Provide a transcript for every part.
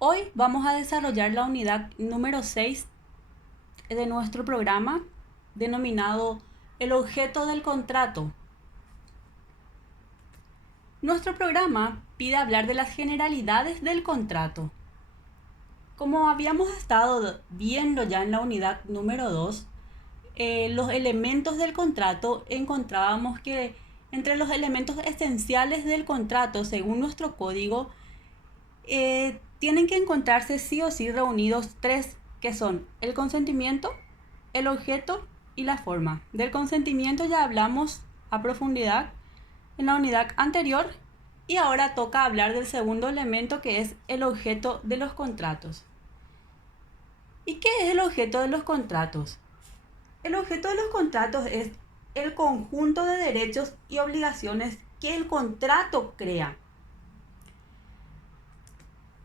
Hoy vamos a desarrollar la unidad número 6 de nuestro programa denominado el objeto del contrato. Nuestro programa pide hablar de las generalidades del contrato. Como habíamos estado viendo ya en la unidad número 2, los elementos del contrato encontrábamos que entre los elementos esenciales del contrato, según nuestro código, tienen que encontrarse sí o sí reunidos tres, que son el consentimiento, el objeto y la forma. Del consentimiento ya hablamos a profundidad en la unidad anterior y ahora toca hablar del segundo elemento, que es el objeto de los contratos. ¿Y qué es el objeto de los contratos? El objeto de los contratos es el conjunto de derechos y obligaciones que el contrato crea.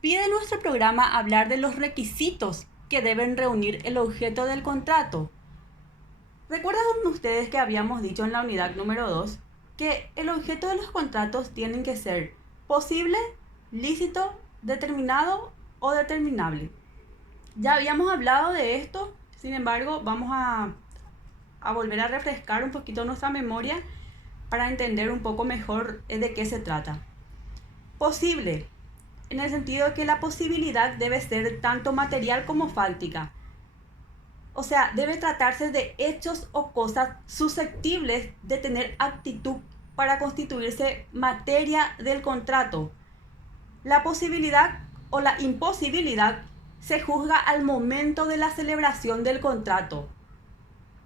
Pide nuestro programa hablar de los requisitos que deben reunir el objeto del contrato. ¿Recuerdan ustedes que habíamos dicho en la unidad número 2 que el objeto de los contratos tienen que ser posible, lícito, determinado o determinable? Ya habíamos hablado de esto, sin embargo, vamos a volver a refrescar un poquito nuestra memoria para entender un poco mejor de qué se trata. Posible, en el sentido de que la posibilidad debe ser tanto material como fáctica. O sea, debe tratarse de hechos o cosas susceptibles de tener actitud para constituirse materia del contrato. La posibilidad o la imposibilidad se juzga al momento de la celebración del contrato,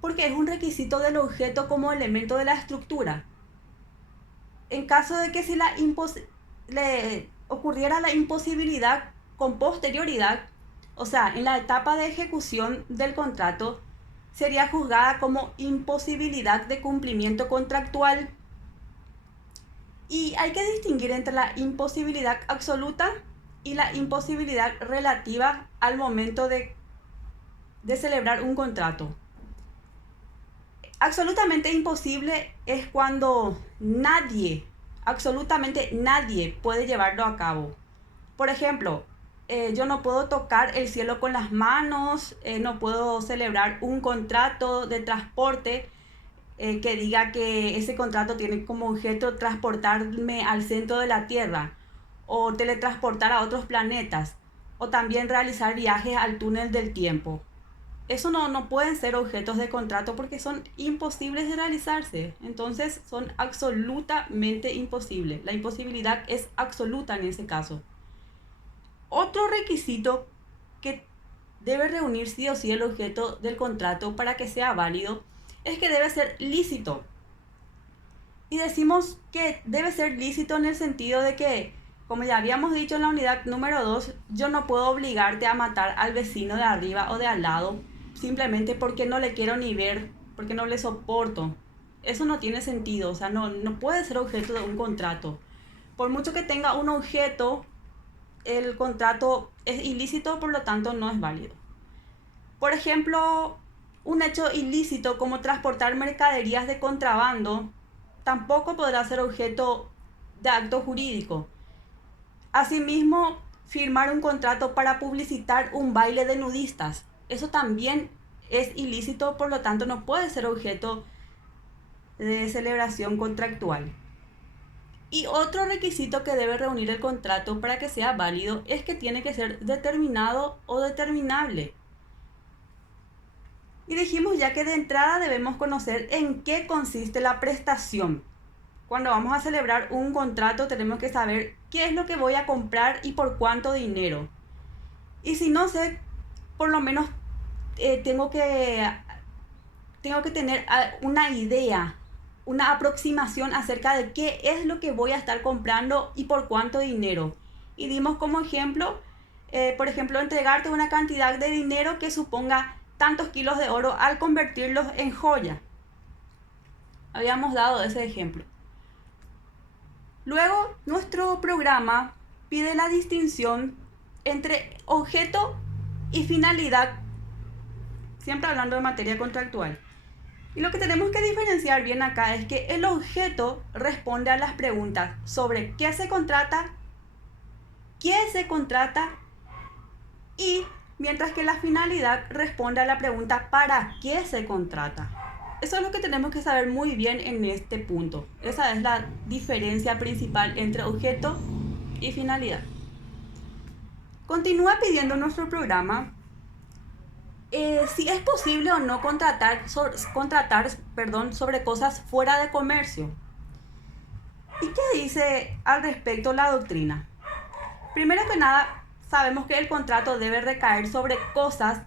porque es un requisito del objeto como elemento de la estructura. En caso de que si le ocurriera la imposibilidad con posterioridad, o sea, en la etapa de ejecución del contrato, sería juzgada como imposibilidad de cumplimiento contractual. Y hay que distinguir entre la imposibilidad absoluta y la imposibilidad relativa al momento de celebrar un contrato. Absolutamente imposible es cuando absolutamente nadie puede llevarlo a cabo. Por ejemplo, yo no puedo tocar el cielo con las manos, no puedo celebrar un contrato de transporte que diga que ese contrato tiene como objeto transportarme al centro de la Tierra o teletransportar a otros planetas o también realizar viajes al túnel del tiempo. Eso no pueden ser objetos de contrato porque son imposibles de realizarse. Entonces son absolutamente imposibles. La imposibilidad es absoluta en ese caso. Otro requisito que debe reunir sí o sí el objeto del contrato para que sea válido es que debe ser lícito. Y decimos que debe ser lícito en el sentido de que, como ya habíamos dicho en la unidad número 2, yo no puedo obligarte a matar al vecino de arriba o de al lado simplemente porque no le quiero ni ver, porque no le soporto. Eso no tiene sentido, o sea, no puede ser objeto de un contrato. Por mucho que tenga un objeto, el contrato es ilícito, por lo tanto no es válido. Por ejemplo, un hecho ilícito como transportar mercaderías de contrabando tampoco podrá ser objeto de acto jurídico. Asimismo, firmar un contrato para publicitar un baile de nudistas, eso también es ilícito, por lo tanto no puede ser objeto de celebración contractual. Y otro requisito que debe reunir el contrato para que sea válido es que tiene que ser determinado o determinable. Y dijimos ya que de entrada debemos conocer en qué consiste la prestación. Cuando vamos a celebrar un contrato tenemos que saber qué es lo que voy a comprar y por cuánto dinero. Y si no sé, por lo menos tengo que tener una idea, una aproximación acerca de qué es lo que voy a estar comprando y por cuánto dinero. Y dimos como ejemplo, por ejemplo, entregarte una cantidad de dinero que suponga tantos kilos de oro al convertirlos en joya. Habíamos dado ese ejemplo. Luego, nuestro programa pide la distinción entre objeto y finalidad, siempre hablando de materia contractual. Y lo que tenemos que diferenciar bien acá es que el objeto responde a las preguntas sobre qué se contrata, quién se contrata Y mientras que la finalidad responde a la pregunta ¿para qué se contrata? Eso es lo que tenemos que saber muy bien en este punto. Esa es la diferencia principal entre objeto y finalidad. Continúa pidiendo nuestro programa si es posible o no contratar sobre cosas fuera de comercio. ¿Y qué dice al respecto la doctrina? Primero que nada, sabemos que el contrato debe recaer sobre cosas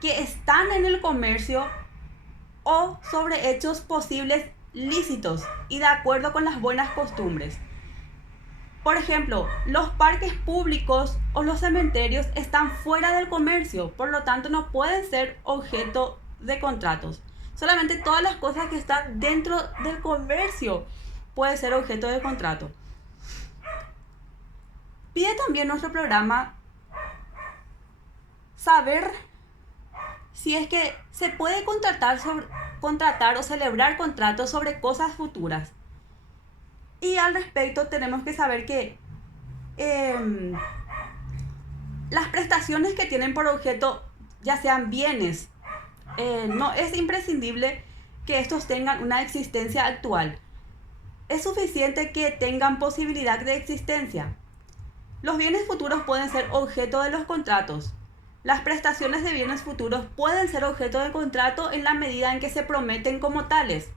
que están en el comercio o sobre hechos posibles lícitos y de acuerdo con las buenas costumbres. Por ejemplo, los parques públicos o los cementerios están fuera del comercio, por lo tanto no pueden ser objeto de contratos. Solamente todas las cosas que están dentro del comercio pueden ser objeto de contrato. Pide también nuestro programa saber si es que se puede contratar o celebrar contratos sobre cosas futuras. Y al respecto tenemos que saber que las prestaciones que tienen por objeto, ya sean bienes, no es imprescindible que estos tengan una existencia actual. Es suficiente que tengan posibilidad de existencia. Los bienes futuros pueden ser objeto de los contratos. Las prestaciones de bienes futuros pueden ser objeto de contrato en la medida en que se prometen como tales.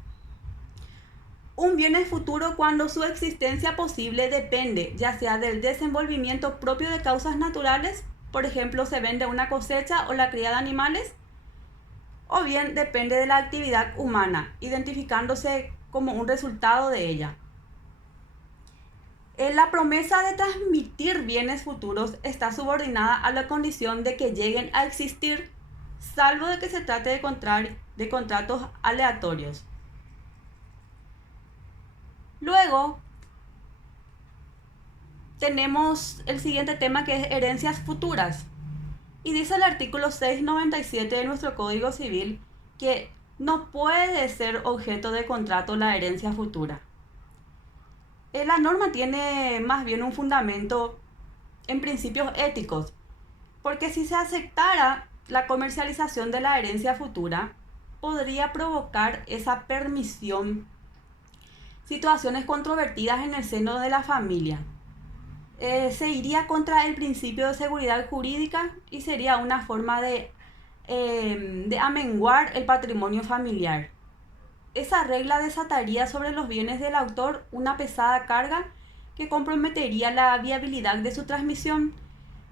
Un bien es futuro cuando su existencia posible depende ya sea del desenvolvimiento propio de causas naturales, por ejemplo, se vende una cosecha o la cría de animales, o bien depende de la actividad humana, identificándose como un resultado de ella. La promesa de transmitir bienes futuros está subordinada a la condición de que lleguen a existir, salvo de que se trate de contratos aleatorios. Luego, tenemos el siguiente tema que es herencias futuras. Y dice el artículo 697 de nuestro Código Civil que no puede ser objeto de contrato la herencia futura. La norma tiene más bien un fundamento en principios éticos, porque si se aceptara la comercialización de la herencia futura, podría provocar esa permisión situaciones controvertidas en el seno de la familia. Se iría contra el principio de seguridad jurídica y sería una forma de amenguar el patrimonio familiar. Esa regla desataría sobre los bienes del autor una pesada carga que comprometería la viabilidad de su transmisión.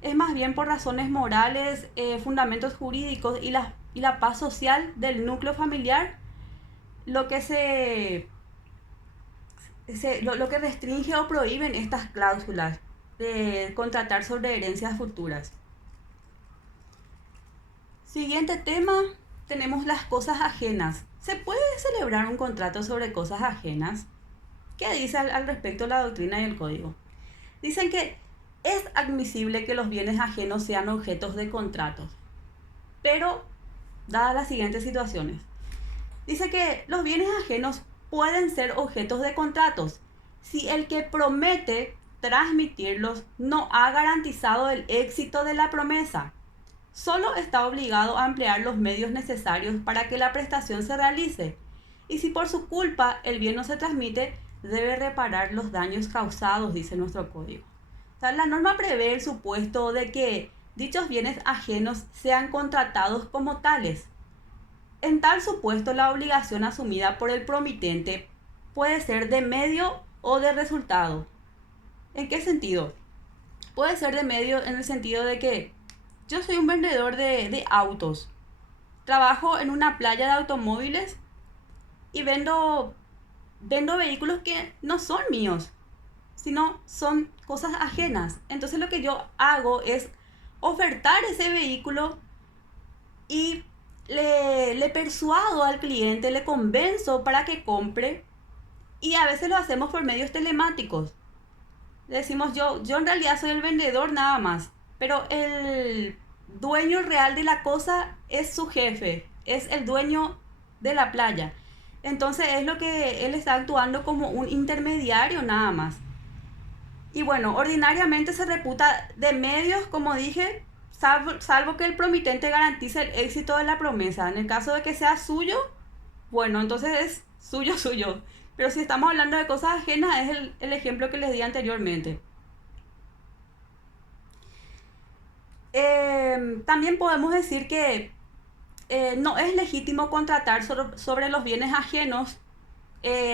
Es más bien por razones morales, fundamentos jurídicos y la paz social del núcleo familiar lo que lo que restringe o prohíben estas cláusulas de contratar sobre herencias futuras. Siguiente tema, tenemos las cosas ajenas. ¿Se puede celebrar un contrato sobre cosas ajenas? ¿Qué dice al respecto la doctrina y el código? Dicen que es admisible que los bienes ajenos sean objetos de contratos, pero dadas las siguientes situaciones. Dice que los bienes ajenos pueden ser objetos de contratos si el que promete transmitirlos no ha garantizado el éxito de la promesa. Solo está obligado a emplear los medios necesarios para que la prestación se realice, y si por su culpa el bien no se transmite, debe reparar los daños causados, dice nuestro código. O sea, la norma prevé el supuesto de que dichos bienes ajenos sean contratados como tales. En tal supuesto, la obligación asumida por el promitente puede ser de medio o de resultado. ¿En qué sentido? Puede ser de medio en el sentido de que yo soy un vendedor de autos. Trabajo en una playa de automóviles y vendo vehículos que no son míos, sino son cosas ajenas. Entonces lo que yo hago es ofertar ese vehículo y le persuado al cliente, le convenzo para que compre, y a veces lo hacemos por medios telemáticos. Decimos yo en realidad soy el vendedor nada más, pero el dueño real de la cosa es su jefe, es el dueño de la playa. Entonces es lo que él está actuando como un intermediario nada más. Y bueno, ordinariamente se reputa de medios, como dije, salvo que el promitente garantice el éxito de la promesa. En el caso de que sea suyo, bueno, entonces es suyo, suyo. Pero si estamos hablando de cosas ajenas, es el ejemplo que les di anteriormente. También podemos decir que no es legítimo contratar sobre los bienes ajenos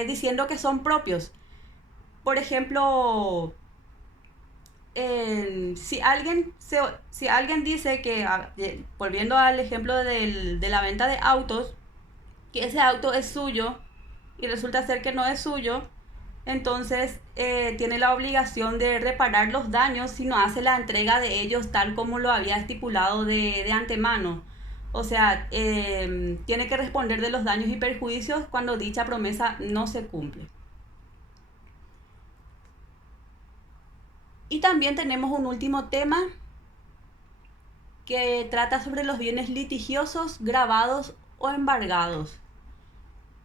diciendo que son propios. Por ejemplo, si alguien dice que, volviendo al ejemplo de la venta de autos, que ese auto es suyo y resulta ser que no es suyo, entonces tiene la obligación de reparar los daños si no hace la entrega de ellos tal como lo había estipulado de antemano. O sea, tiene que responder de los daños y perjuicios cuando dicha promesa no se cumple. Y también tenemos un último tema que trata sobre los bienes litigiosos, gravados o embargados.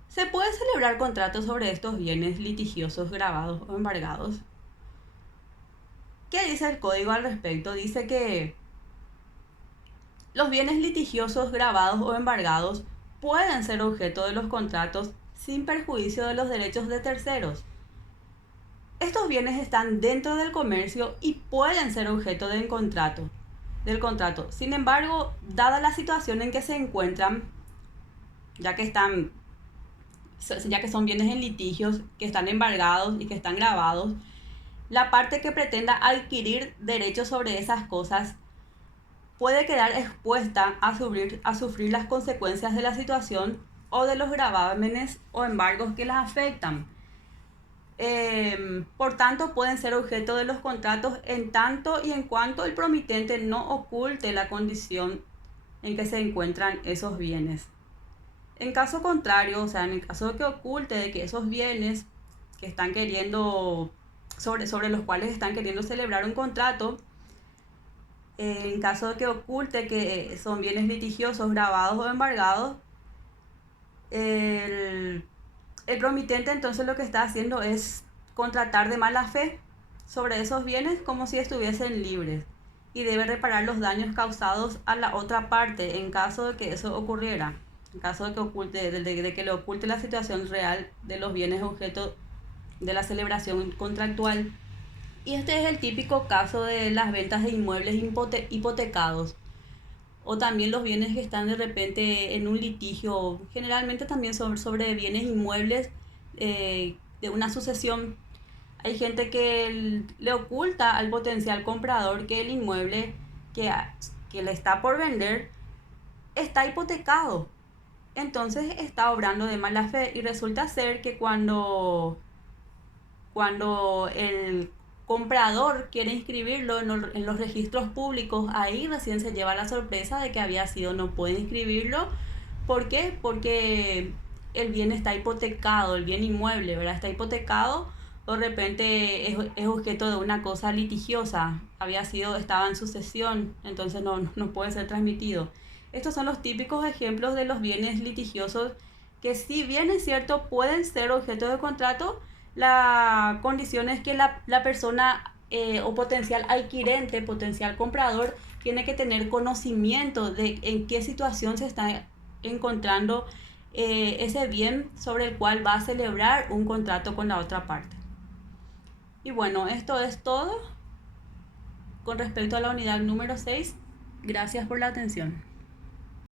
¿Se puede celebrar contratos sobre estos bienes litigiosos, gravados o embargados? ¿Qué dice el código al respecto? Dice que los bienes litigiosos, gravados o embargados pueden ser objeto de los contratos sin perjuicio de los derechos de terceros. Estos bienes están dentro del comercio y pueden ser objeto del contrato. Sin embargo, dada la situación en que se encuentran, ya que son bienes en litigios, que están embargados y que están gravados, la parte que pretenda adquirir derechos sobre esas cosas puede quedar expuesta a sufrir las consecuencias de la situación o de los gravámenes o embargos que las afectan. Por tanto, pueden ser objeto de los contratos en tanto y en cuanto el promitente no oculte la condición en que se encuentran esos bienes. En caso contrario, o sea, en el caso de que oculte de que esos bienes que están queriendo, sobre los cuales están queriendo celebrar un contrato, en caso de que oculte que son bienes litigiosos, gravados o embargados, el promitente entonces lo que está haciendo es contratar de mala fe sobre esos bienes como si estuviesen libres y debe reparar los daños causados a la otra parte en caso de que eso ocurriera, en caso de que le oculte la situación real de los bienes objeto de la celebración contractual. Y este es el típico caso de las ventas de inmuebles hipotecados o también los bienes que están de repente en un litigio, generalmente también sobre bienes inmuebles de una sucesión. Hay gente que le oculta al potencial comprador que el inmueble que le está por vender está hipotecado. Entonces está obrando de mala fe y resulta ser que cuando el comprador quiere inscribirlo en los registros públicos, ahí recién se lleva la sorpresa de que no puede inscribirlo. ¿Por qué? Porque el bien está hipotecado, el bien inmueble, ¿verdad? Está hipotecado, de repente es objeto de una cosa litigiosa, estaba en sucesión, entonces no puede ser transmitido. Estos son los típicos ejemplos de los bienes litigiosos que, si bien es cierto, pueden ser objeto de contrato. La condición es que la persona o potencial adquirente, potencial comprador, tiene que tener conocimiento de en qué situación se está encontrando ese bien sobre el cual va a celebrar un contrato con la otra parte. Y bueno, esto es todo con respecto a la unidad número 6. Gracias por la atención.